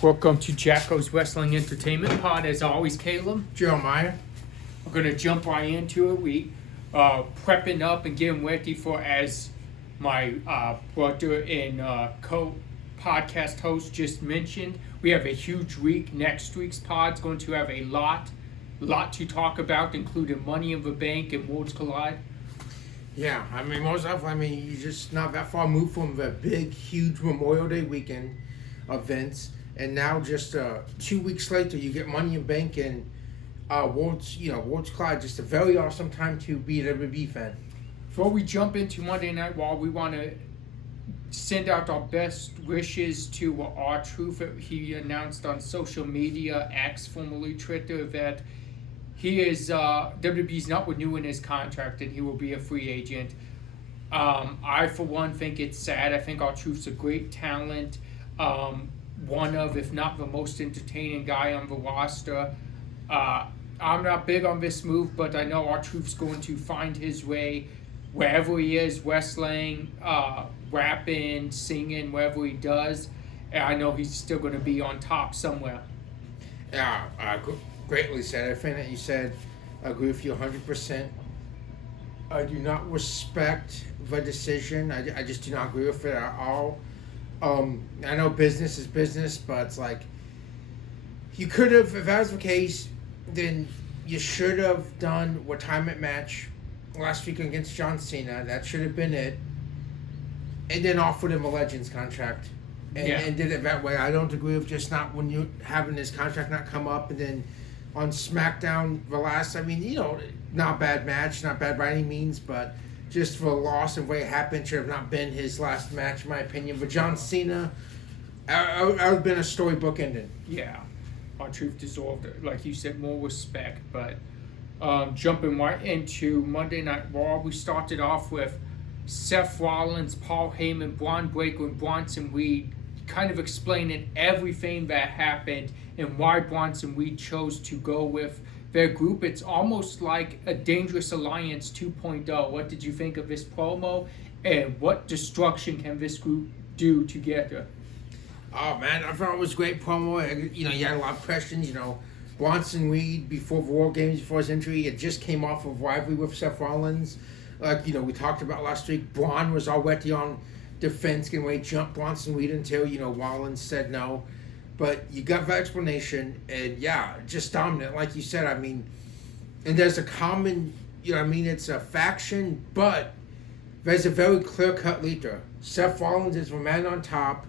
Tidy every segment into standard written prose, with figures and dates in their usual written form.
Welcome to Jackal's Wrestling Entertainment Pod. As always, Caleb. Jeremiah. We're going to jump right into it. We prepping up and getting ready for, as my brother and co-podcast host just mentioned, we have a huge week. Next week's pod's going to have a lot to talk about, including Money in the Bank and Worlds Collide. Yeah, you're just not that far moved from the big, huge Memorial Day weekend events. And now just 2 weeks later, you get Money in Bank and Worlds Collide. Just a very awesome time to be a WWE fan. Before we jump into Monday Night Raw, we want to send out our best wishes to R-Truth. He announced on social media, X, formerly Twitter, that he is WWE's not renewing his contract and he will be a free agent. I, for one, think it's sad. I think R-Truth's a great talent. One of, if not the most entertaining guy on the roster. I'm not big on this move, but I know R-Truth's going to find his way wherever he is, wrestling, rapping, singing, wherever he does. And I know he's still going to be on top somewhere. Yeah, greatly said. I think that you said, I agree with you 100%. I do not respect the decision. I just do not agree with it at all. I know business is business, but it's like, you could have, if that was the case, then you should have done a retirement match last week against John Cena. That should have been it. And then offered him a Legends contract. And did it that way. I don't agree with just not when you having his contract not come up. And then on SmackDown, the last, not bad match, not bad by any means, but just for the loss and the way it happened, should have not been his last match, in my opinion. But John Cena, I would have been a storybook ending. Yeah. R-Truth deserved, like you said, more respect. But jumping right into Monday Night Raw, we started off with Seth Rollins, Paul Heyman, Braun Breaker, and Bronson Reed kind of explaining everything that happened and why Bronson Reed chose to go with their group. It's almost like a Dangerous Alliance 2.0. What did you think of this promo, and what destruction can this group do together? Oh man, I thought it was a great promo. You had a lot of questions. Bronson Reed, before the War Games, before his injury, it just came off of rivalry with Seth Rollins. We talked about last week. Braun was already on defense, getting ready to jump Bronson Reed until Rollins said no. But you got that explanation, and just dominant, like you said. And there's a common, it's a faction, but there's a very clear-cut leader. Seth Rollins is the man on top.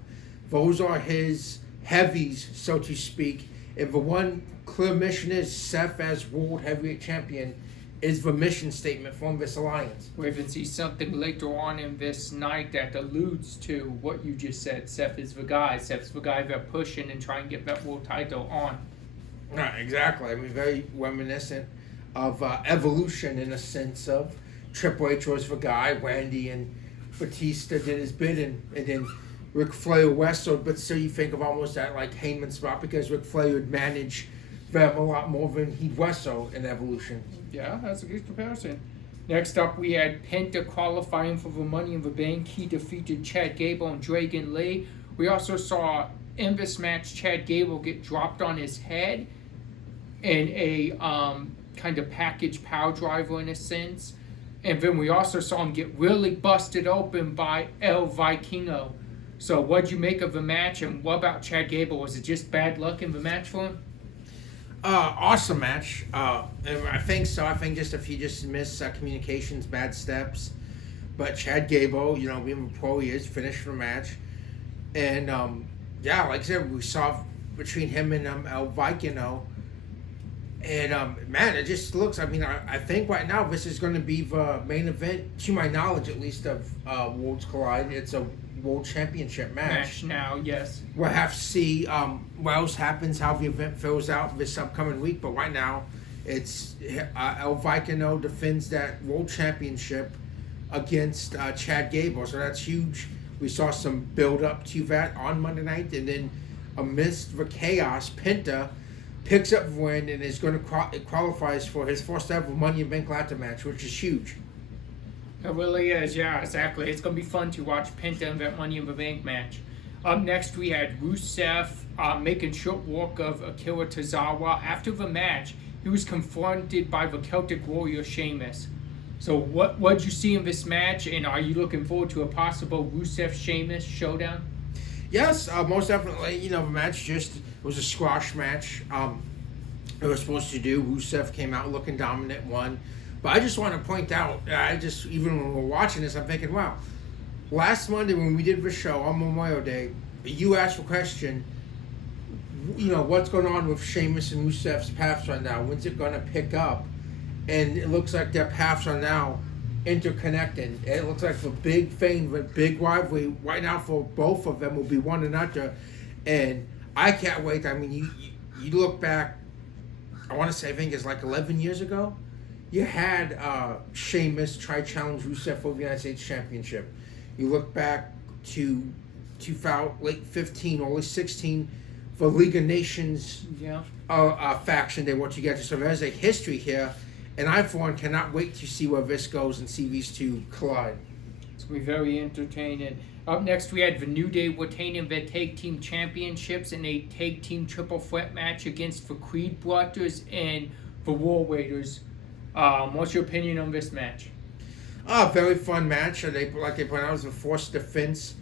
Those are his heavies, so to speak. And the one clear mission is Seth as World Heavyweight Champion is the mission statement from this alliance. We even see something later on in this night that alludes to what you just said. Seth is the guy. Seth's the guy they're pushing and trying to get that world title on. Right, exactly. Very reminiscent of Evolution in a sense of Triple H was the guy, Randy and Batista did his bidding, and then Ric Flair wrestled, but still you think of almost that like Heyman spot because Ric Flair would manage them a lot more than he'd wrestle in Evolution. Yeah, that's a good comparison. Next up, we had Penta qualifying for the Money in the Bank. He defeated Chad Gable and Dragon Lee. We also saw in this match Chad Gable get dropped on his head in a kind of package power driver in a sense. And then we also saw him get really busted open by El Vikingo. So what'd you make of the match, and what about Chad Gable? Was it just bad luck in the match for him? Awesome match. And I think so. I think just if he just missed communications, bad steps. But Chad Gable, being the pro he is, finished the match. And, like I said, we saw between him and El Vikingo. And, man, it just looks, I think right now this is going to be the main event, to my knowledge at least, of Worlds Collide. It's a World Championship match now, yes. We'll have to see what else happens, how the event fills out this upcoming week. But right now, it's El Vikingo defends that World Championship against Chad Gable. So that's huge. We saw some build up to that on Monday night. And then amidst the chaos, Penta picks up the win and is going to qualifies for his first ever Money in the Bank ladder match, which is huge. It really is, yeah, exactly. It's going to be fun to watch Penta in that Money in the Bank match. Up next, we had Rusev making short work of Akira Tozawa. After the match, he was confronted by the Celtic Warrior Sheamus. So what did you see in this match, and are you looking forward to a possible Rusev-Sheamus showdown? Yes, most definitely. You know, the match just was a squash match. It was supposed to do. Rusev came out looking dominant, won. But I just want to point out, even when we're watching this, I'm thinking, wow, last Monday when we did the show on Memorial Day, you asked the question, you know, what's going on with Sheamus and Rusev's paths right now? When's it going to pick up? And it looks like their paths are now interconnected. It looks like the big thing, the big rivalry right now for both of them will be one another. And I can't wait. I mean, you look back, I want to say, I think it's like 11 years ago, you had Sheamus try challenge Rusev for the United States Championship. You look back to 2000, late 15, early 16, the League of Nations faction they were together. So there's a history here, and I, for one, cannot wait to see where this goes and see these two collide. It's going to be very entertaining. Up next, we had the New Day retaining their Tag Team Championships in a Tag Team Triple Threat match against the Creed Brothers and the War Raiders. What's your opinion on this match? Very fun match. Like they pointed out, it was a forced defense,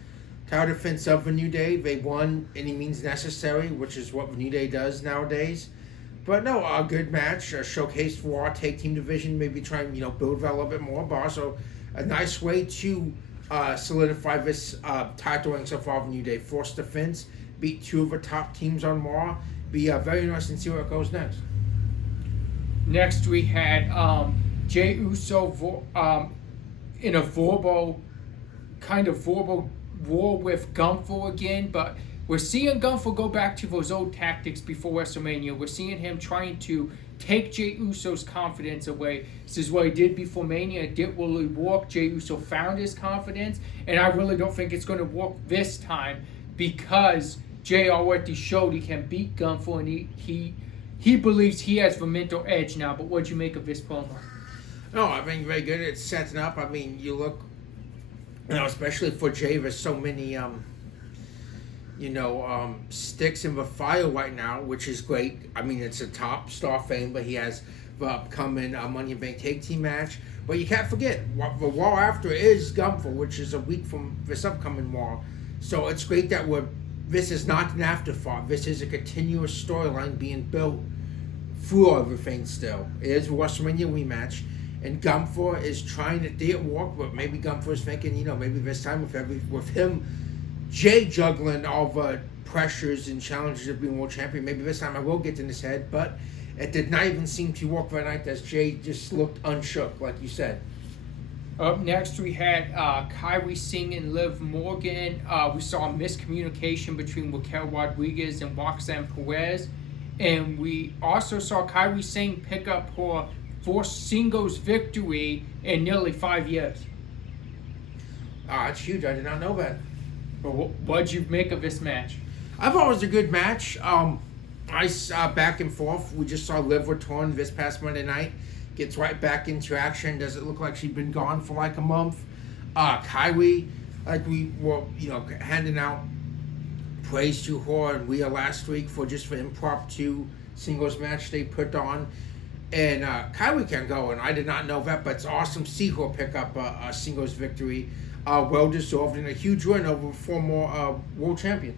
title defense of the New Day. They won any means necessary, which is what the New Day does nowadays. But no, a good match, showcased for our tag team division. Maybe try and build that a little bit more, but also a nice way to solidify this title ring so far of the New Day. Forced defense, beat two of the top teams on Raw. Be very interesting to see where it goes next. Next, we had Jey Uso in a verbal war with Gunther again, but we're seeing Gunther go back to those old tactics before WrestleMania. We're seeing him trying to take Jey Uso's confidence away. This is what he did before Mania. It didn't really work. Jey Uso found his confidence, and I really don't think it's going to work this time because Jey already showed he can beat Gunther, and he believes he has the mental edge now. But what'd you make of this promo? No, I mean, very good. It's setting up. I mean, you look, especially for Jey, there's so many, sticks in the fire right now, which is great. I mean, it's a top star fame, but he has the upcoming Money in the Bank Tag Team match. But you can't forget, the Raw after is Gunther, which is a week from this upcoming Raw. So it's great that this is not an afterthought. This is a continuous storyline being built through everything still. It is a WrestleMania rematch. And Gunther is trying to do it work, but maybe Gunther is thinking, maybe this time with him, Jey juggling all the pressures and challenges of being world champion, maybe this time I will get in his head, but it did not even seem to work that night as Jey just looked unshook, like you said. Up next, we had Kairi Singh and Liv Morgan. We saw a miscommunication between Raquel Rodriguez and Roxanne Perez. And we also saw Kairi Singh pick up her first singles victory in nearly 5 years. It's huge. I did not know that. But what'd you make of this match? I thought it was a good match. I saw back and forth. We just saw Liv return this past Monday night. Gets right back into action. Does it look like she's been gone for like a month? Kairi, like we were, handing out praise to her and Rhea last week for just the impromptu singles match they put on. And Kairi can go, and I did not know that, but it's awesome to see her pick up a singles victory. Well-deserved and a huge win over former world champion.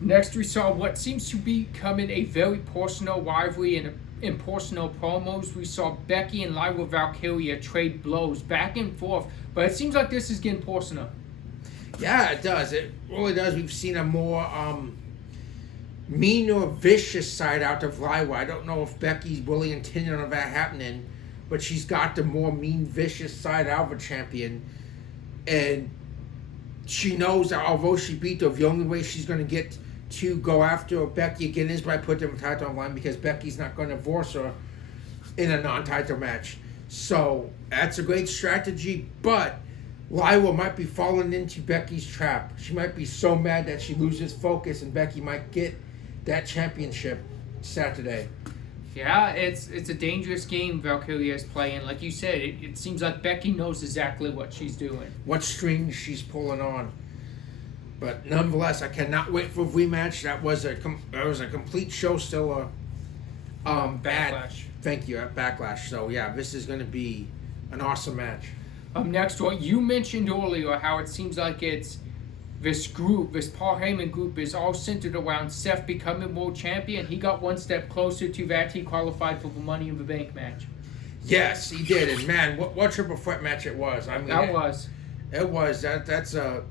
Next, we saw what seems to be becoming a very personal rivalry and in personal promos. We saw Becky and Lyra Valkyria trade blows back and forth, but it seems like this is getting personal. Yeah, it does. It really does. We've seen a more mean or vicious side out of Lyra. I don't know if Becky's really intending on that happening, but she's got the more mean, vicious side out of a champion. And she knows that although she beat her, the only way she's going to get to go after Becky again is by putting the title on line, because Becky's not going to divorce her in a non-title match. So that's a great strategy, but Lyra might be falling into Becky's trap. She might be so mad that she loses focus, and Becky might get that championship Saturday. Yeah, it's a dangerous game Valkyria is playing. Like you said, it seems like Becky knows exactly what she's doing. What strings she's pulling on. But nonetheless, I cannot wait for a rematch. That was a complete show stealer. Bad. Backlash. Thank you, at Backlash. So yeah, this is going to be an awesome match. Next one, you mentioned earlier how it seems like it's this group, this Paul Heyman group, is all centered around Seth becoming world champion. He got one step closer to that. He qualified for the Money in the Bank match. Yes, he did, and man, what triple threat match it was! I mean, it was that's a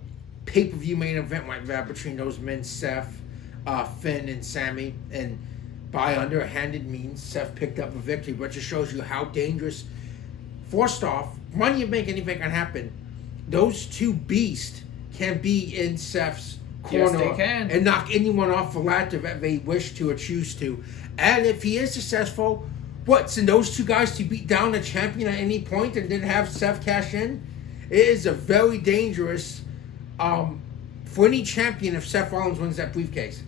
pay-per-view main event like that between those men, Seth, Finn, and Sammy, and by underhanded means, Seth picked up a victory, which just shows you how dangerous. First off, Money in the Bank, anything can happen. Those two beasts can be in Seth's corner, yes, they can, and knock anyone off the ladder that they wish to or choose to. And if he is successful, send those two guys to beat down the champion at any point and then have Seth cash in? It is a very dangerous for any champion if Seth Rollins wins that briefcase.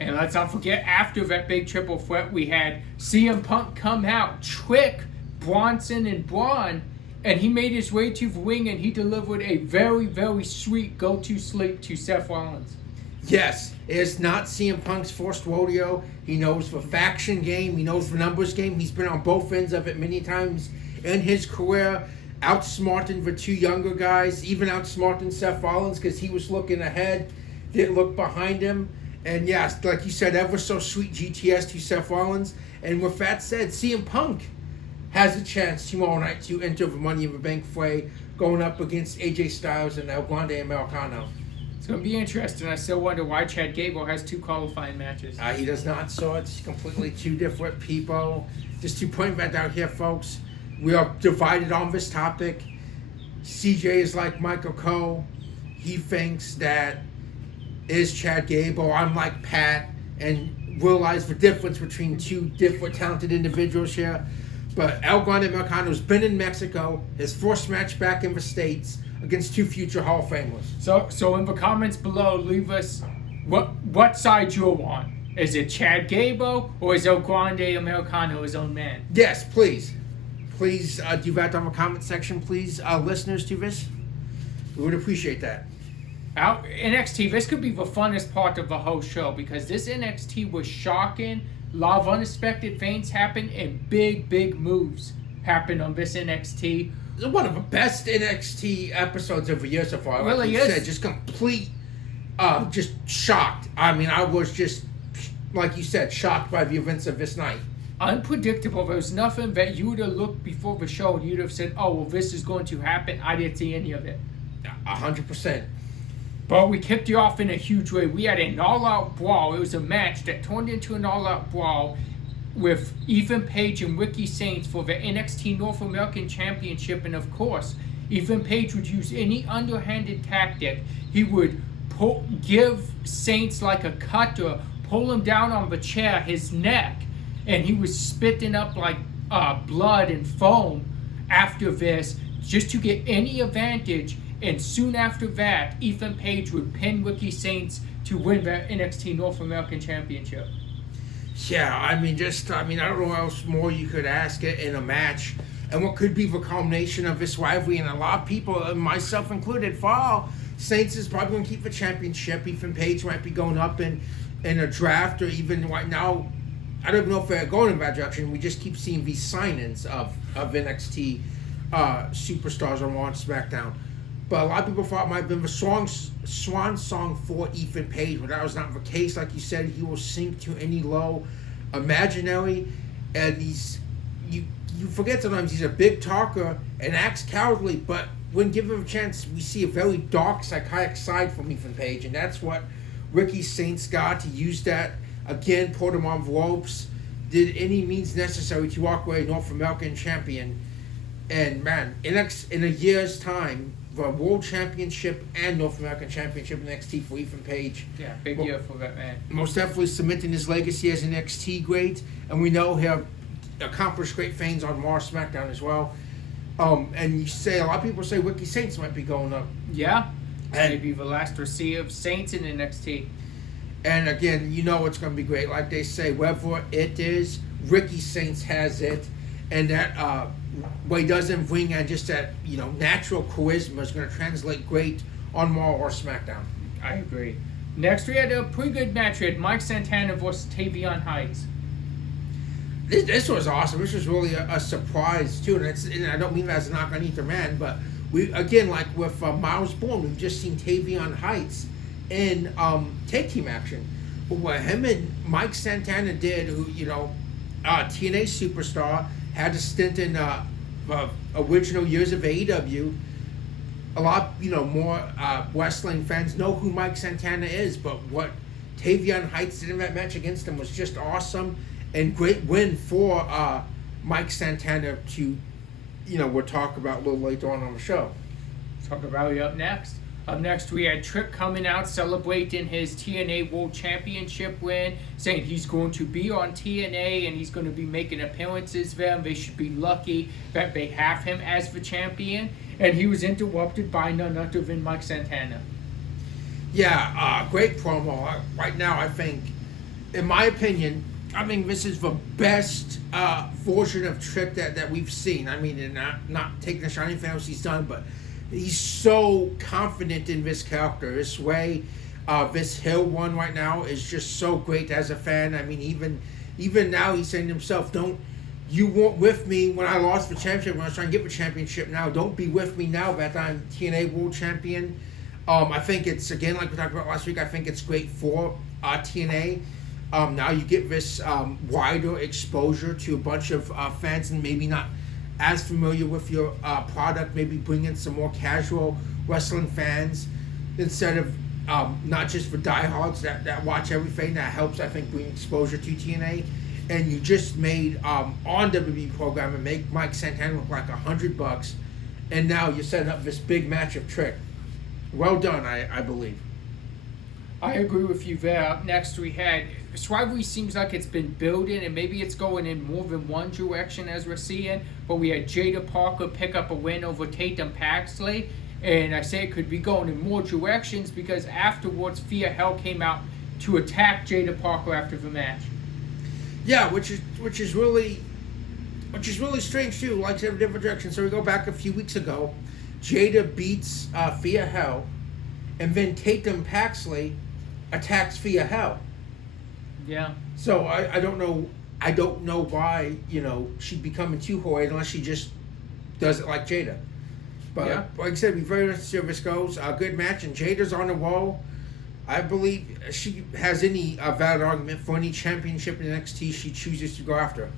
And let's not forget, after that big triple threat, we had CM Punk come out, trick Bronson and Braun, and he made his way to the ring and he delivered a very, very sweet go-to sleep to Seth Rollins. Yes, it's not CM Punk's first rodeo. He knows the faction game. He knows the numbers game. He's been on both ends of it many times in his career, outsmarting the two younger guys, even outsmarting Seth Rollins because he was looking ahead, didn't look behind him. And yes, like you said, ever so sweet GTS to Seth Rollins. And with that said, CM Punk has a chance tomorrow night to enter the Money in the Bank fray, going up against AJ Styles and El Grande Americano. It's going to be interesting. I still wonder why Chad Gable has two qualifying matches. He does not, so it's completely two different people. Just to point that out here, folks, we are divided on this topic. CJ is like Michael Cole. He thinks that is Chad Gable. I'm like Pat, and realize the difference between two different talented individuals here. But El Grande Americano's been in Mexico, his first match back in the States, against two future Hall of Famers. So in the comments below, leave us what side you're on. Is it Chad Gable or is El Grande Americano his own man? Yes, please. Please do that on the comment section, please. Listeners to this, we would appreciate that. Out NXT, this could be the funnest part of the whole show because this NXT was shocking. A lot of unexpected things happened and big moves happened on this NXT. One of the best NXT episodes of the year so far. Really like you is. said, just complete, just shocked. I mean, I was just, like you said, shocked by the events of this night. Unpredictable. There was nothing that you would have looked before the show and you'd have said, oh, well, this is going to happen. I didn't see any of it. 100%. But we kicked you off in a huge way. We had an all-out brawl. It was a match that turned into an all-out brawl with Ethan Page and Ricky Saints for the NXT North American Championship. And of course, Ethan Page would use any underhanded tactic. He would give Saints like a cutter, pull him down on the chair, his neck, and he was spitting up like blood and foam after this just to get any advantage. And soon after that, Ethan Page would pin Ricky Saints to win the NXT North American Championship. Yeah, I don't know what else more you could ask it in a match. And what could be the culmination of this rivalry, and a lot of people, myself included, fall. Saints is probably going to keep the championship. Ethan Page might be going up in a draft, or even right now, I don't know if they're going in that direction. We just keep seeing these signings of NXT superstars on Raw and SmackDown. But a lot of people thought it might have been the swan song for Ethan Page, but that was not the case. Like you said, he will sink to any low imaginary, and you forget sometimes he's a big talker and acts cowardly, but when given him a chance, we see a very dark, psychotic side from Ethan Page, and that's what Ricky Saints got. To use that again, put him on the ropes, did any means necessary to walk away North American champion. And man, in a year's time, the World Championship and North American Championship in NXT for Ethan Page. Yeah, big year for that man. Most definitely cementing his legacy as NXT great, and we know he'll accomplish great things on Raw, SmackDown as well. And you say a lot of people say Ricky Saints might be going up. Yeah, and maybe the last receive of Saints in NXT. And again, you know it's going to be great. Like they say, wherever it is, Ricky Saints has it, and that what he does in ring and just that natural charisma is going to translate great on Raw or SmackDown. I agree. Next, we had a pretty good match. We had Mike Santana versus Tavion Heights. This was awesome. This was really a surprise too, and I don't mean that as a knock on either man, but we again, like with Miles Bourne, we've just seen Tavion Heights in tag team action. But what him and Mike Santana did, who TNA superstar, had a stint in original years of AEW. A lot, more wrestling fans know who Mike Santana is, but what Tavion Heights did in that match against him was just awesome. And great win for Mike Santana to, we'll talk about a little later on the show. Talk about it up next. Up next, we had Trick coming out celebrating his TNA World Championship win, saying he's going to be on TNA and he's going to be making appearances there, and they should be lucky that they have him as the champion. And he was interrupted by none other than Mike Santana. Yeah, great promo. Right now, I think, in my opinion, this is the best version of Trick that we've seen. And not taking a shot at anything else he's done, but he's so confident in this character. This way, this Hill one right now is just so great as a fan. Even now he's saying to himself, you weren't with me when I lost the championship, when I was trying to get the championship now. Don't be with me now that I'm TNA World Champion. I think it's, again, like we talked about last week, I think it's great for TNA. Now you get this wider exposure to a bunch of fans and maybe not as familiar with your product, maybe bring in some more casual wrestling fans instead of not just for diehards that watch everything. That helps, I think, bring exposure to TNA. And you just made on WWE program and make Mike Santana look like $100, and now you're setting up this big match of Trick. Well done, I believe. I agree with you there. Up next, we had this rivalry seems like it's been building, and maybe it's going in more than one direction as we're seeing. But we had Jada Parker pick up a win over Tatum Paxley, and I say it could be going in more directions because afterwards, Thea Hell came out to attack Jada Parker after the match. Yeah, which is really strange too. Like in a different direction. So we go back a few weeks ago, Jada beats Thea Hell, and then Tatum Paxley attacks Thea Hell. Yeah. So I don't know why she'd be coming to her unless she just does it like Jada. But yeah. Like I said, be very interested to see how this goes. A good match, and Jada's on the wall. I believe she has any valid argument for any championship in NXT she chooses to go after.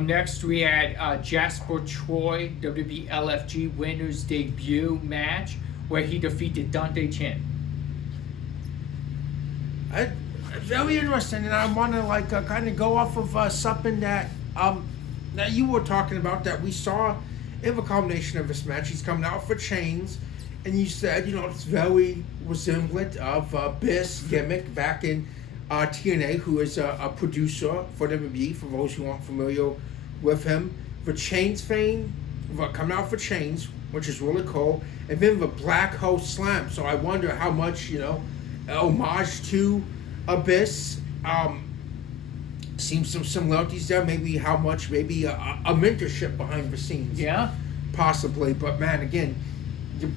Next, we had Jasper Troy, WWE LFG Winners debut match, where he defeated Dante Chen. Very interesting, and I want to kind of go off of something that you were talking about that we saw in the culmination of this match. He's coming out for chains. And you said, it's very resemblant of Biss Gimmick back in TNA, who is a producer for WWE, for those who aren't familiar with him. The Chains fame, coming out for Chains, which is really cool. And then the Black Hole Slam. So I wonder how much, homage to Abyss. Seems some similarities there. Maybe how much, a mentorship behind the scenes. Yeah. Possibly. But man, again, the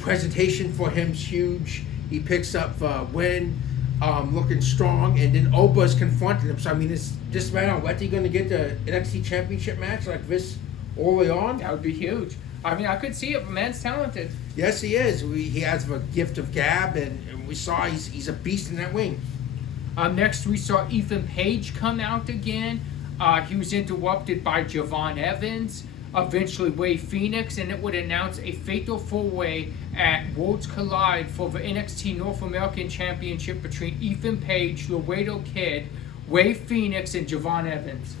presentation for him's huge. He picks up win, looking strong, and then Oba's confronting him. So is this man on what, he going to get the NXT Championship match like this early on? That would be huge. I could see it. The man's talented. Yes, he is. He has the gift of gab, and we saw he's a beast in that ring. Next, we saw Ethan Page come out again. He was interrupted by Javon Evans. Eventually Ray Phoenix, and it would announce a fatal four-way at Worlds Collide for the NXT North American Championship between Ethan Page, Laredo Kid, Ray Phoenix, and Javon Evans.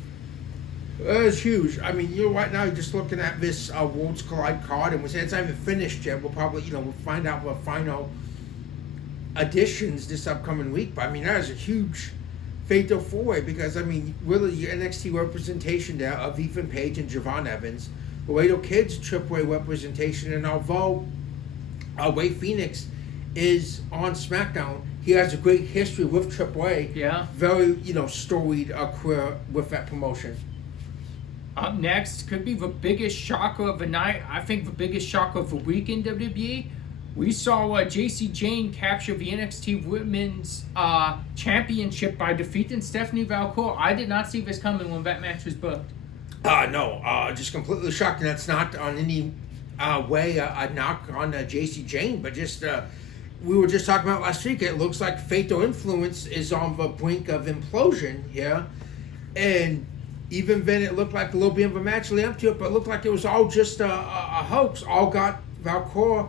It's huge. Right now you're just looking at this Worlds Collide card, and it's not even finished yet. We'll probably, we'll find out the final additions this upcoming week. But that is a huge fatal four-way because really your NXT representation there of Ethan Page and Javon Evans, Laredo Kid's triple-way representation, and although Ray Phoenix is on SmackDown, he has a great history with AAA. Yeah. Very storied career with that promotion. Up next could be the biggest shocker of the night. I think the biggest shocker of the week in WWE. we saw JC Jane capture the NXT Women's Championship by defeating Stephanie Valcour. I did not see this coming when that match was booked. No, just completely shocked, and that's not on any way a knock on JC Jane, but just we were just talking about last week. It looks like Fatal Influence is on the brink of implosion here, and even then it looked like a little bit of a match leading up to it, but it looked like it was all just a hoax. All got Valcour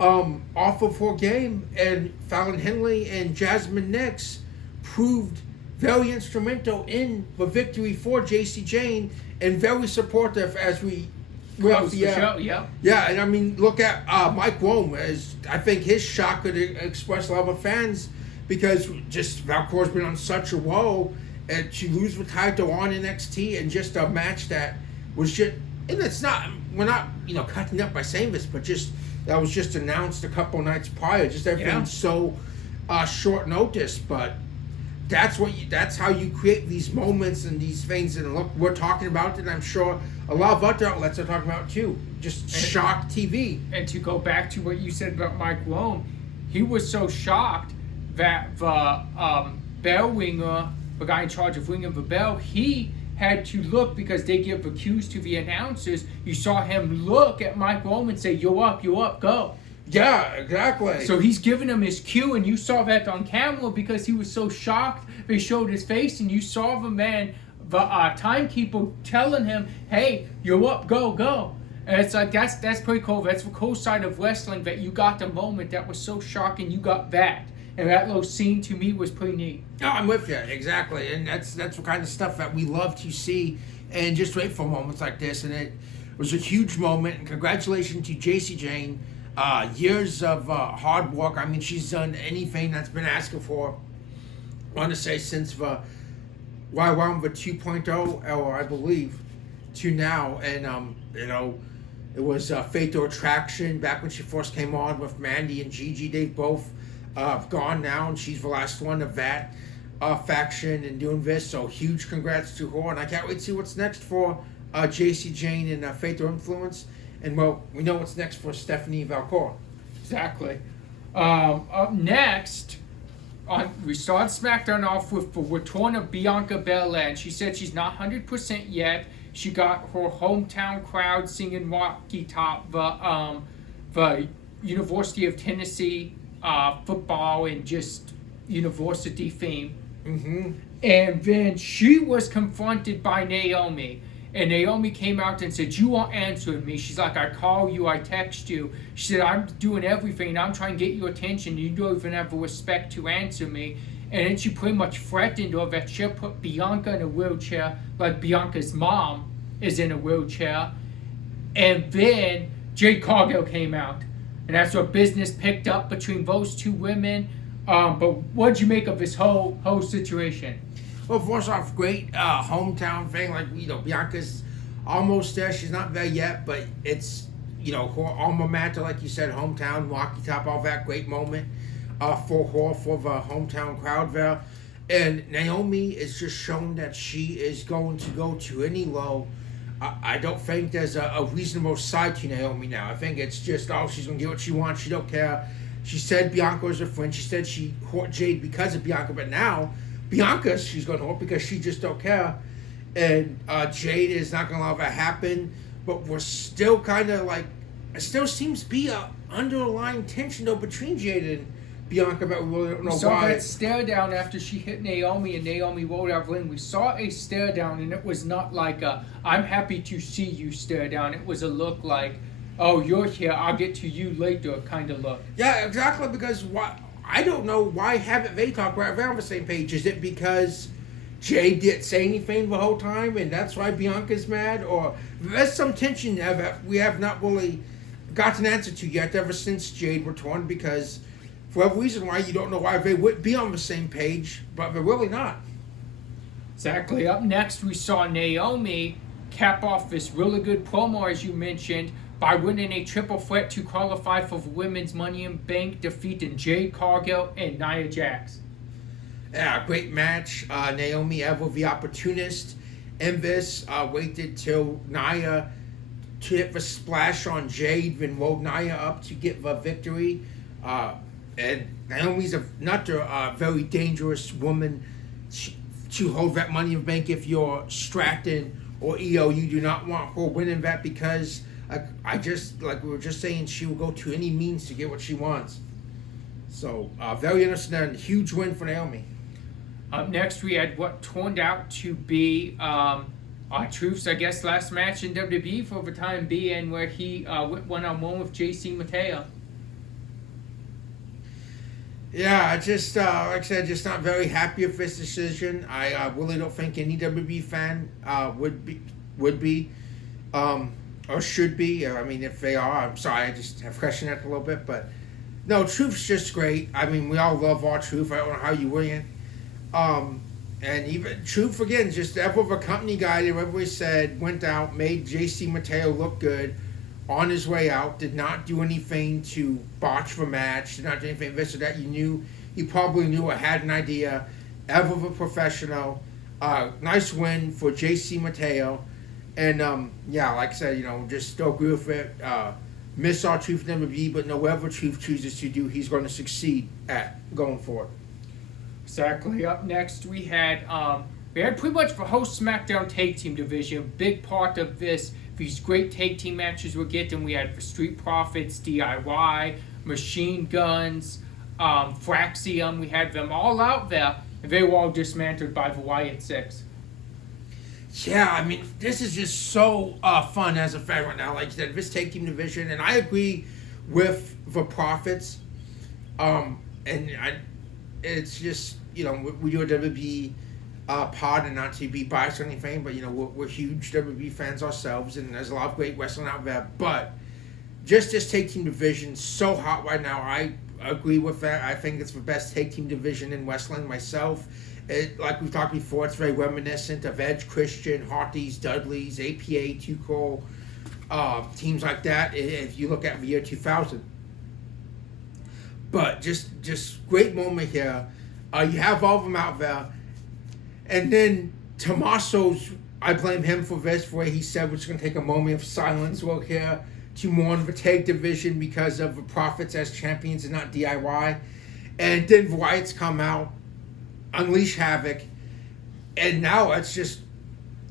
off of her game, and Fallon Henley and Jasmine Nix proved very instrumental in the victory for JC Jane, and very supportive as we Close the show, yeah. Yeah, and I mean, look at Mike Rome. As I think his shot could express a lot of fans, because just Valcour's been on such a roll, and to lose the title on NXT, and just a match that was just, and it's not, we're not, cutting up by saying this, but just, that was just announced a couple nights prior, just everything's so short notice, but that's how you create these moments and these things. And look, we're talking about it, and I'm sure a lot of other outlets are talking about it too. Just shock TV. And to go back to what you said about Mike Rome, he was so shocked that the bell ringer, the guy in charge of ringing the bell, he had to look, because they give the cues to the announcers. You saw him look at Mike Rome and say, "You're up, go." Yeah, exactly. So he's giving him his cue, and you saw that on camera because he was so shocked. They showed his face, and you saw the man, the timekeeper, telling him, "Hey, you're up, go." And it's like, that's pretty cool. That's the cool side of wrestling, that you got the moment that was so shocking. You got that, and that little scene to me was pretty neat. No, I'm with you, exactly, and that's the kind of stuff that we love to see, and just wait for moments like this. And it was a huge moment, and congratulations to JC Jane. Years of hard work. I mean, she's done anything that's been asked for. I want to say since the 2.0, or I believe, to now. And it was Fatal Attraction back when she first came on with Mandy and Gigi. They've both gone now, and she's the last one of that faction and doing this. So huge congrats to her, and I can't wait to see what's next for JC Jane and Fatal Influence. And well, we know what's next for Stephanie Valcour. Exactly. Up next, we started SmackDown off with the return of Bianca Belair, and she said she's not 100% yet. She got her hometown crowd singing Rocky Top, the University of Tennessee football and just university theme. Mm-hmm. And then she was confronted by Naomi. And Naomi came out and said, "You aren't answering me." She's like, "I call you, I text you." She said, "I'm doing everything. I'm trying to get your attention. You don't even have the respect to answer me." And then she pretty much threatened her that she'll put Bianca in a wheelchair, like Bianca's mom is in a wheelchair. And then Jade Cargill came out. And that's what business picked up between those two women. But what'd you make of this whole situation? Well, first off, great hometown thing. Like, Bianca's almost there. She's not there yet, but it's, her alma mater, like you said, hometown, Rocky Top, all that great moment for her, for the hometown crowd there. And Naomi is just shown that she is going to go to any low. I don't think there's a reasonable side to Naomi now. I think it's just, she's going to get what she wants. She don't care. She said Bianca was her friend. She said she hurt Jade because of Bianca, but now Bianca, she's going to hurt because she just don't care. And Jade is not going to allow that happen. But we're still kind of like, it still seems to be a underlying tension though between Jade and Bianca, but we really don't know why. We saw that stare down after she hit Naomi, and Naomi rolled out of the ring. We saw a stare down, and it was not like a, "I'm happy to see you" stare down. It was a look like, "Oh, you're here, I'll get to you later" kind of look. Yeah, exactly, because why? I don't know why haven't they talked right around the same page. Is it because Jade didn't say anything the whole time, and that's why Bianca's mad? Or there's some tension there that we have not really got an answer to yet ever since Jade returned, because for whatever reason why, you don't know why they would be on the same page, but they're really not. Exactly. Up next, we saw Naomi cap off this really good promo, as you mentioned, by winning a triple threat to qualify for the Women's Money in Bank, defeating Jade Cargill and Nia Jax. Yeah, great match. Naomi ever the opportunist in this, waited till Nia to hit the splash on Jade and rolled Nia up to get the victory. And Naomi's not a very dangerous woman to hold that Money in the Bank if you're Stratton or EO. You do not want her winning that because I just, like we were just saying, she will go to any means to get what she wants. So, very interesting and huge win for Naomi. Up next, we had what turned out to be R-Truth's, I guess, last match in WWE for the time being, where he went one-on-one with JC Mateo. Yeah, I just, like I said, just not very happy with this decision. I really don't think any WWE fan would be, or should be. I mean, if they are, I'm sorry, I just have questioned that a little bit. But, no, Truth's just great. I mean, we all love R-Truth. I don't know how you win. And even Truth, again, just ever of a company guy that everybody said went out, made JC Mateo look good on his way out, did not do anything to botch the match, did not do anything this or that. You probably knew or had an idea. Ever of a professional. Nice win for JC Mateo. And, yeah, like I said, just still agree with it. Miss R-Truth in WWE, but whatever Truth chooses to do, he's going to succeed at going forward. Exactly. Up next, we had pretty much the whole SmackDown Tag Team division. Big part of these great tag team matches we're getting. We had the Street Profits, DIY, Machine Guns, Fraxium. We had them all out there, and they were all dismantled by the Wyatt Six. Yeah, I mean, this is just so fun as a fan right now. Like you said, this tag team division, and I agree with the Profits. It's just, we do a WWE pod, and not to be biased or anything, but, we're huge WWE fans ourselves, and there's a lot of great wrestling out there. But just this tag team division, so hot right now. I agree with that. I think it's the best tag team division in wrestling myself. Like we've talked before, it's very reminiscent of Edge, Christian, Hardys, Dudleys, APA, Too Cold, teams like that, if you look at the year 2000. But just great moment here. You have all of them out there. And then Tommaso's, I blame him for this, where he said we're just going to take a moment of silence here to mourn the tag division because of the Profits as champions and not DIY. And then the Wyatts come out, unleash havoc. And now it's just,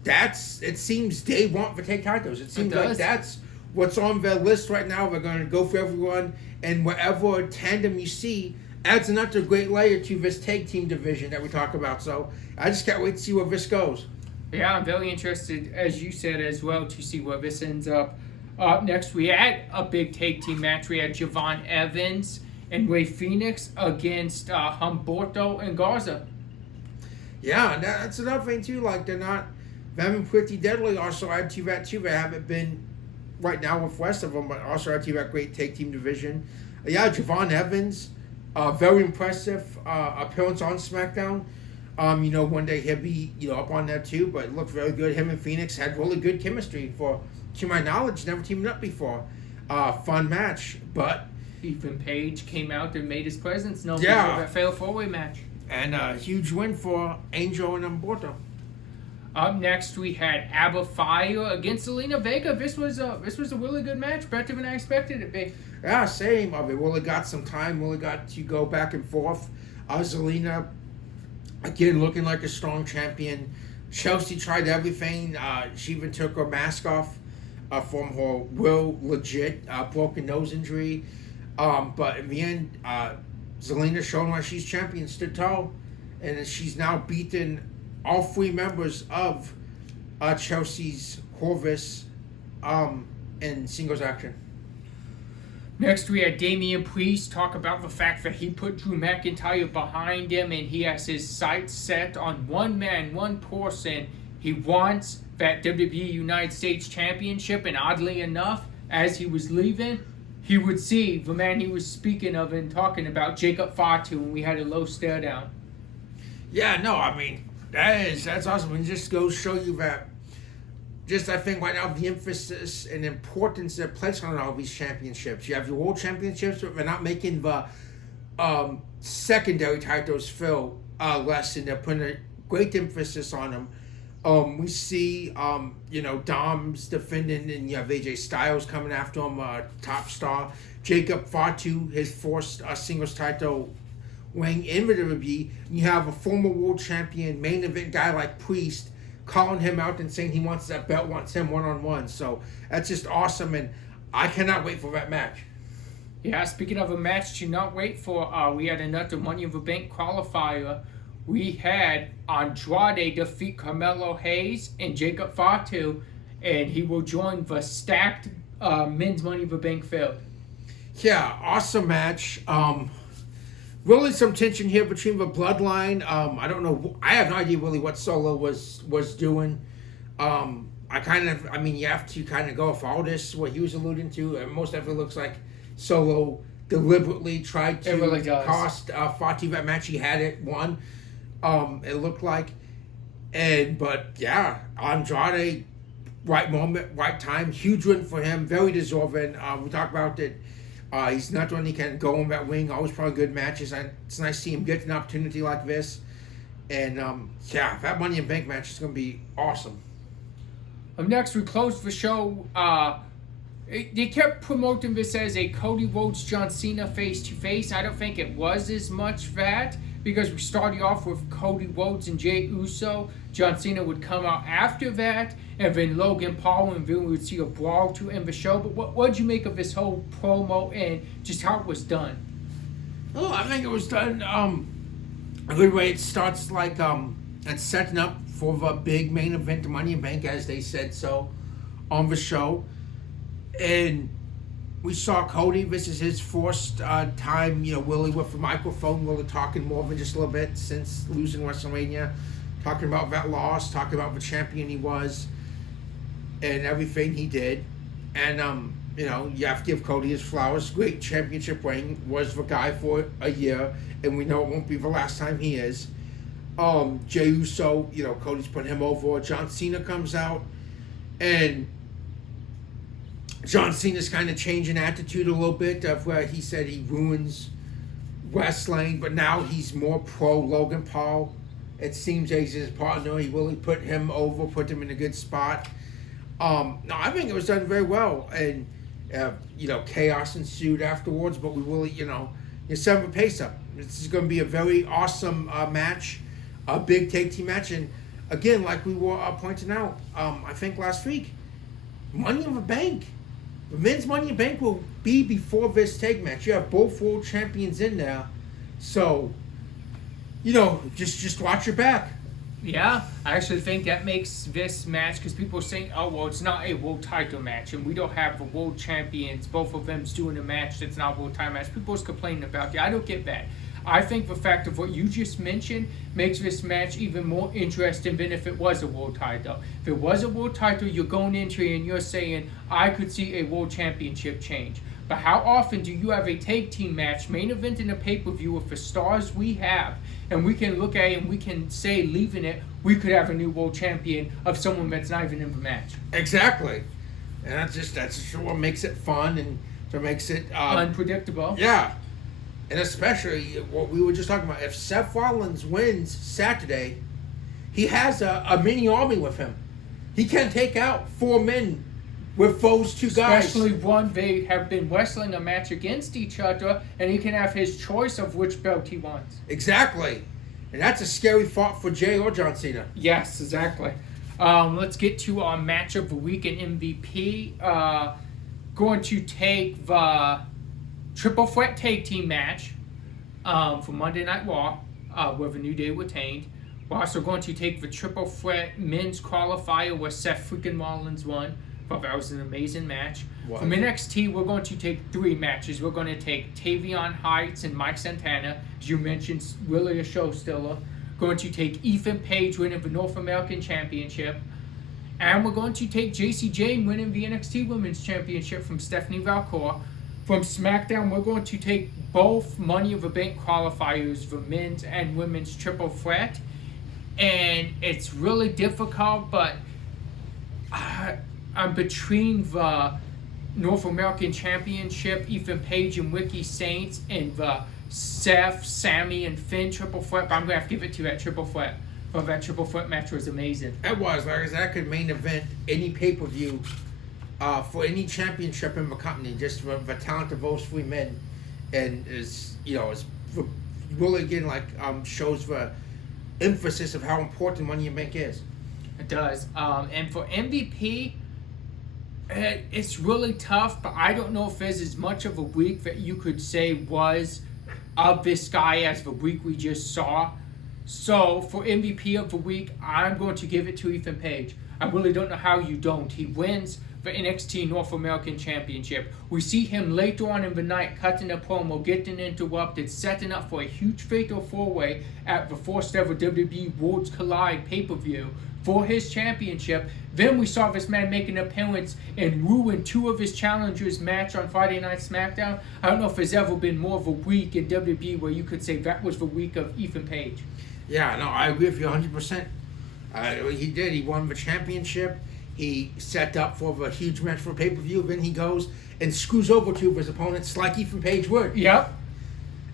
it seems they want the tag titles. It seems like that's what's on their list right now. They're going to go for everyone. And whatever tandem you see adds another great layer to this tag team division that we talk about. So I just can't wait to see where this goes. Yeah, I'm very interested, as you said as well, to see where this ends up. Up next, we had a big tag team match. We had Javon Evans and Rey Fenix against Humberto and Garza. Yeah, that's another thing too. Like they're pretty deadly. Also add to that too. They haven't been right now with rest of them, but also add to that great tag team division. Yeah, Javon Evans, very impressive appearance on SmackDown. One day he'll be up on that too, but it looked very good. Him and Phoenix had really good chemistry to my knowledge, never teamed up before. Fun match, but Ethan Page came out and made his presence known yeah. for that fatal four-way match. And a huge win for Angel and Humberto. Up next, we had Abba Fire against Zelina Vega. This was a really good match, better than I expected it to be. Yeah, same. We really got some time. Really got to go back and forth. Zelina, again, looking like a strong champion. Chelsea tried everything. She even took her mask off from her real legit broken nose injury. But in the end, Zelina showing why she's champion, stood tall, and she's now beaten all three members of Chelsea's Horvis in singles action. Next, we had Damian Priest talk about the fact that he put Drew McIntyre behind him and he has his sights set on one man, one person. He wants that WWE United States Championship, and oddly enough, as he was leaving, he would see the man he was speaking of and talking about, Jacob Fatu, and we had a low stare down. Yeah, no, I mean, that's awesome. And just goes to show you that, I think right now the emphasis and importance they're placing on all these championships. You have your world championships, but they're not making the secondary titles feel less, and they're putting a great emphasis on them. We see, Dom's defending, and you have AJ Styles coming after him, top star. Jacob Fatu, his first singles title weighing in with the WWE. You have a former world champion, main event guy like Priest calling him out and saying he wants that belt, wants him one-on-one. So that's just awesome, and I cannot wait for that match. Yeah, speaking of a match to not wait for, we had another Money in the Bank qualifier. We had Andrade defeat Carmelo Hayes and Jacob Fatu, and he will join the stacked men's Money in the Bank field. Yeah, awesome match. Really some tension here between the bloodline. I don't know. I have no idea really what Solo was doing. You have to kind of go with all this, what he was alluding to. And most of it looks like Solo deliberately tried to cost Fatu that match. He had it won. It looked like. But yeah, Andrade, right moment, right time. Huge win for him. Very deserving. We talked about that. He's not one he can go on that wing. Always probably good matches. It's nice to see him get an opportunity like this. And that Money in Bank match is going to be awesome. Up next, we closed the show. They kept promoting this as a Cody Rhodes John Cena face-to-face. I don't think it was as much that, because we started off with Cody Rhodes and Jey Uso. John Cena would come out after that, and then Logan Paul, and then we would see a brawl to end the show. But what did you make of this whole promo and just how it was done? Oh, I think it was done a good way. It starts like it's setting up for the big main event, the Money in Bank, as they said so on the show. And we saw Cody. This is his first time, Willie with the microphone, Willie talking more than just a little bit since losing WrestleMania, talking about that loss, talking about the champion he was, and everything he did. And you have to give Cody his flowers. Great championship reign. Was the guy for a year, and we know it won't be the last time he is. Jey Uso, Cody's putting him over. John Cena comes out, and John Cena's kind of changing attitude a little bit of where he said he ruins wrestling, but now he's more pro Logan Paul. It seems he's his partner. He really put him over, put him in a good spot. No, I think it was done very well, and chaos ensued afterwards. But we really, you set the pace up. This is going to be a very awesome match, a big tag team match, and again, like we were pointing out, I think last week, Money in the Bank. The men's Money in the Bank will be before this tag match. You have both world champions in there, so just watch your back. Yeah, I actually think that makes this match, because people are saying, oh, well, it's not a world title match, and we don't have the world champions, both of them's doing a match that's not a world title match. People's complaining about that. I don't get that. I think the fact of what you just mentioned makes this match even more interesting than if it was a world title. If it was a world title, you're going into it and you're saying, I could see a world championship change. But how often do you have a tag team match, main event in a pay-per-view with the stars we have, and we can look at it and we can say, leaving it, we could have a new world champion of someone that's not even in the match. Exactly. And that's just what makes it fun, and what makes it unpredictable. Yeah. And especially what we were just talking about, if Seth Rollins wins Saturday, he has a mini army with him. He can take out 4 men with those two guys. Especially one, they have been wrestling a match against each other, and he can have his choice of which belt he wants. Exactly. And that's a scary thought for Jey or John Cena. Yes, exactly. Let's get to our match of the week and MVP. Going to take the Triple Threat Tag Team match for Monday Night Raw, where the New Day retained. We're also going to take the Triple Threat Men's Qualifier, where Seth freaking Rollins won. Thought that was an amazing match. What? From NXT, we're going to take 3 matches. We're going to take Tavion Heights and Mike Santana, as you mentioned, really a show stiller. Going to take Ethan Page winning the North American Championship. And we're going to take JC Jane winning the NXT Women's Championship from Stephanie Valcour. From SmackDown, we're going to take both Money in the Bank qualifiers for men's and women's triple threat. And it's really difficult, but I'm between the North American Championship, Ethan Page and Ricky Saints, and the Seth, Sammy, and Finn triple threat, but I'm going to have to give it to that triple threat But that triple threat match was amazing. It was, like I said, that could main event any pay-per-view for any championship in the company, just for the talent of those three men. And is, it's really, again, like, shows the emphasis of how important Money in the Bank is. It does. And for MVP, it's really tough, but I don't know if there's as much of a week that you could say was of this guy as the week we just saw. So for MVP of the week, I'm going to give it to Ethan Page. I really don't know how you don't. He wins the NXT North American Championship. We see him later on in the night cutting a promo, getting interrupted, setting up for a huge fatal four-way at the first ever WWE Worlds Collide pay-per-view for his championship. Then we saw this man make an appearance and ruin two of his challengers' match on Friday Night SmackDown. I don't know if there's ever been more of a week in WWE where you could say that was the week of Ethan Page. Yeah, no, I agree with you 100%. He did. He won the championship. He set up for a huge match for pay-per-view. Then he goes and screws over two of his opponents like Ethan Page would. Yep.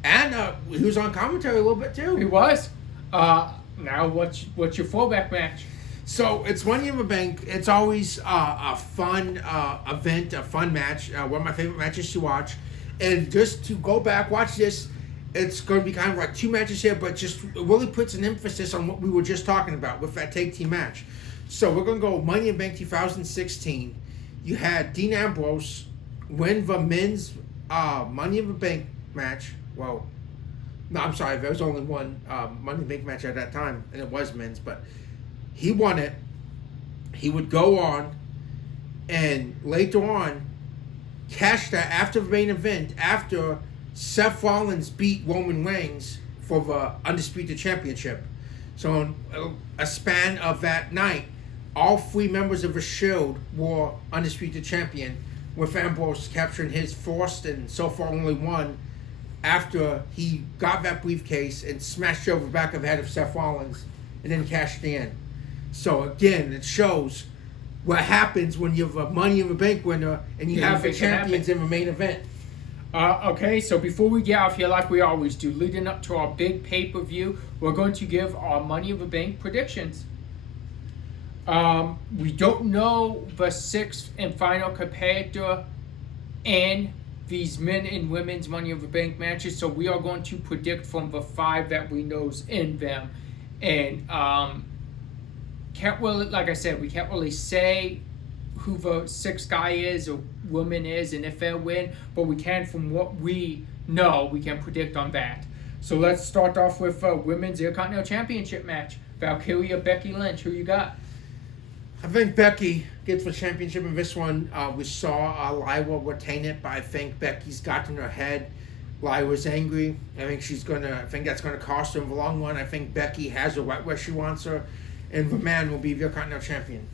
And he was on commentary a little bit too. He was. Now what's your fallback match? So it's Money in the Bank. It's always a fun event, a fun match. One of my favorite matches to watch. And just to go back, watch this. It's going to be kind of like two matches here, but just really puts an emphasis on what we were just talking about with that tag team match. So we're going to go Money in the Bank 2016. You had Dean Ambrose win the men's Money in the Bank match. Well, no, I'm sorry. There was only one Money in the Bank match at that time, and it was men's, but he won it. He would go on, and later on, cash that after the main event, after Seth Rollins beat Roman Reigns for the Undisputed Championship. So in a span of that night, all three members of the Shield were Undisputed Champion, with Ambrose capturing his first and so far only one after he got that briefcase and smashed over the back of the head of Seth Rollins and then cashed in. So again, it shows what happens when you have a Money in the Bank winner and you have the champions in the main event. Okay, so before we get off here, like we always do, leading up to our big pay-per-view, we're going to give our Money in the Bank predictions. We don't know the sixth and final competitor in these men and women's Money in the Bank matches, so we are going to predict from the five that we know's in them. And can't really, like I said, we can't really say who the sixth guy is or woman is and if they'll win, but we can, from what we know, we can predict on that. So let's start off with women's Intercontinental Championship match. Valkyria, Becky Lynch, who you got? I think Becky gets the championship in this one. We saw Lyra retain it, but I think Becky's got in her head. Lyra's angry. I think that's gonna cost her in the long run. I think Becky has her right where she wants her, and the man will be the Intercontinental Champion.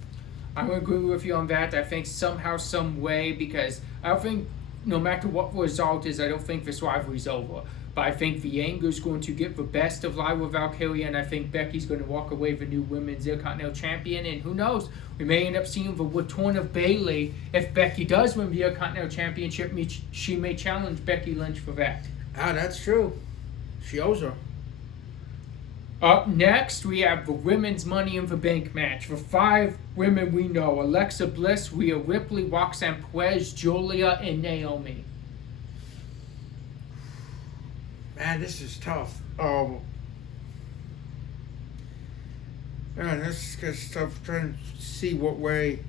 I'm going to agree with you on that. I think somehow, some way, because I don't think, no matter what the result is, I don't think this rivalry's over. But I think the anger's going to get the best of Lyra Valkyria, and I think Becky's going to walk away the new Women's Intercontinental Champion. And who knows, we may end up seeing the return of Bayley. If Becky does win the Intercontinental Championship, she may challenge Becky Lynch for that. That's true. She owes her. Up next, we have the women's Money in the Bank match. For five women we know: Alexa Bliss, Rhea Ripley, Roxanne Perez, Julia, and Naomi. Man, this is tough. Man, this is tough. Trying to see what way,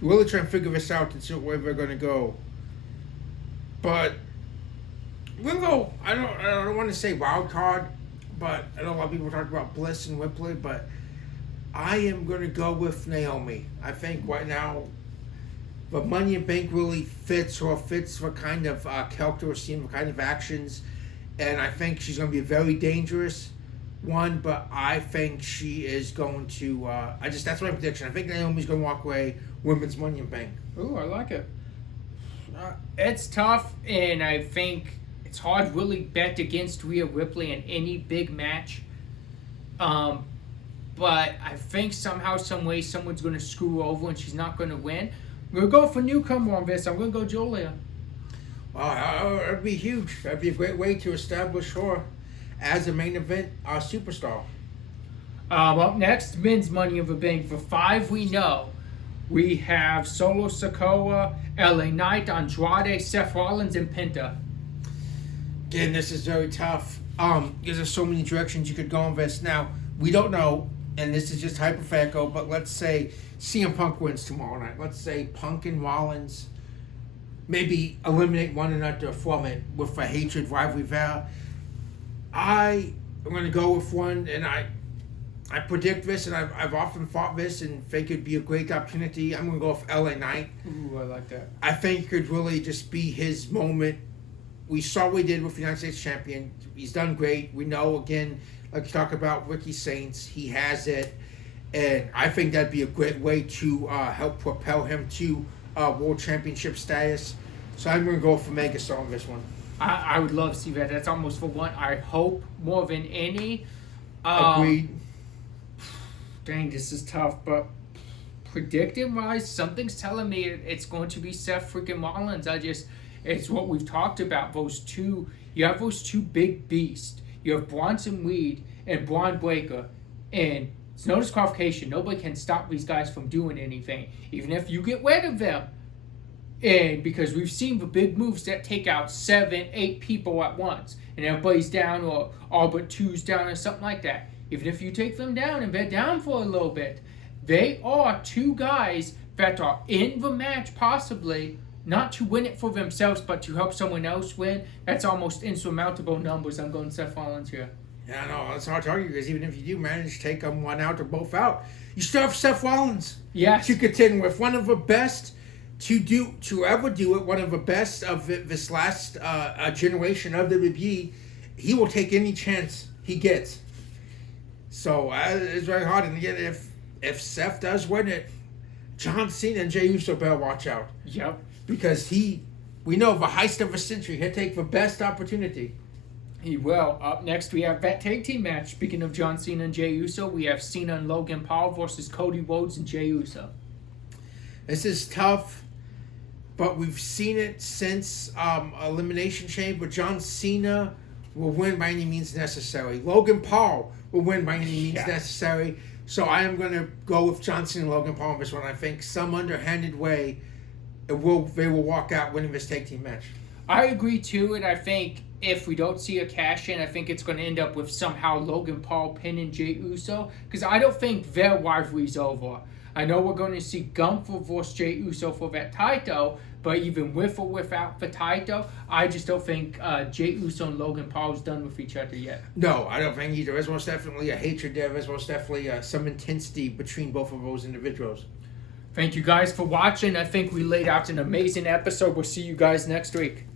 really trying to figure this out and see what way we're gonna go. But we'll go. I don't want to say wild card. But I know a lot of people talk about Bliss and Ripley, but I am going to go with Naomi. I think right now, the Money in Bank really fits the kind of character we're seeing, the kind of actions, and I think she's going to be a very dangerous one, but I think she is going to, that's my prediction. I think Naomi's going to walk away women's Money in Bank. Ooh, I like it. It's tough, and I think it's hard to really bet against Rhea Ripley in any big match. But I think somehow, some way, someone's going to screw her over and she's not going to win. I'm going to go for newcomer on this. I'm going to go Julia. Wow, that'd be huge. That'd be a great way to establish her as a main event superstar. Up next, men's Money in the Bank. For 5, we know we have Solo Sikoa, LA Knight, Andrade, Seth Rollins, and Penta. Again, this is very tough. There's so many directions you could go in this. Now, we don't know, and this is just hypothetical, but let's say CM Punk wins tomorrow night. Let's say Punk and Rollins maybe eliminate one another from it with a hatred rivalry there. I am going to go with one, and I predict this, and I've often thought this and think it'd be a great opportunity. I'm going to go with LA Knight. Ooh, I like that. I think it could really just be his moment. We saw what he did with the United States champion. He's done great. We know, again, like you talk about Ricky Saints, he has it. And I think that'd be a great way to help propel him to world championship status. So I'm going to go for Megastar on this one. I would love to see that. That's almost the one I hope more than any. Agreed. Dang, this is tough, but predicting wise, something's telling me it's going to be Seth freaking Rollins. It's what we've talked about. Those two, you have those two big beasts. You have Bronson Reed and Braun Breaker, and it's no disqualification. Nobody can stop these guys from doing anything, even if you get rid of them. And because we've seen the big moves that take out 7, 8 people at once, and everybody's down, or all but 2's down, or something like that. Even if you take them down and they're down for a little bit, they are 2 guys that are in the match, possibly not to win it for themselves, but to help someone else win. That's almost insurmountable numbers. I'm going Seth Rollins here. Yeah, no, it's hard to argue because even if you do manage to take them one out or both out, you still have Seth Rollins. Yes. To contend with one of the best to ever do it, one of the best of this last generation of WWE. He will take any chance he gets. So it's very hard. And again, if Seth does win it, John Cena and Jey Uso better watch out. Yep. Because we know the heist of a century. He'll take the best opportunity. He will. Up next, we have that tag team match. Speaking of John Cena and Jey Uso, we have Cena and Logan Paul versus Cody Rhodes and Jey Uso. This is tough, but we've seen it since Elimination Chamber. John Cena will win by any means necessary. Logan Paul will win by any means necessary. So I am going to go with John Cena and Logan Paul in this one. I think some underhanded way they will walk out winning this tag team match. I agree too, and I think if we don't see a cash in, I think it's going to end up with somehow Logan Paul pinning Jey Uso, because I don't think their rivalry's over. I know we're going to see Gunther versus Jey Uso for that title, but even with or without the title, I just don't think Jey Uso and Logan Paul is done with each other yet. No, I don't think either. There's most definitely a hatred there. There's most definitely some intensity between both of those individuals. Thank you guys for watching. I think we laid out an amazing episode. We'll see you guys next week.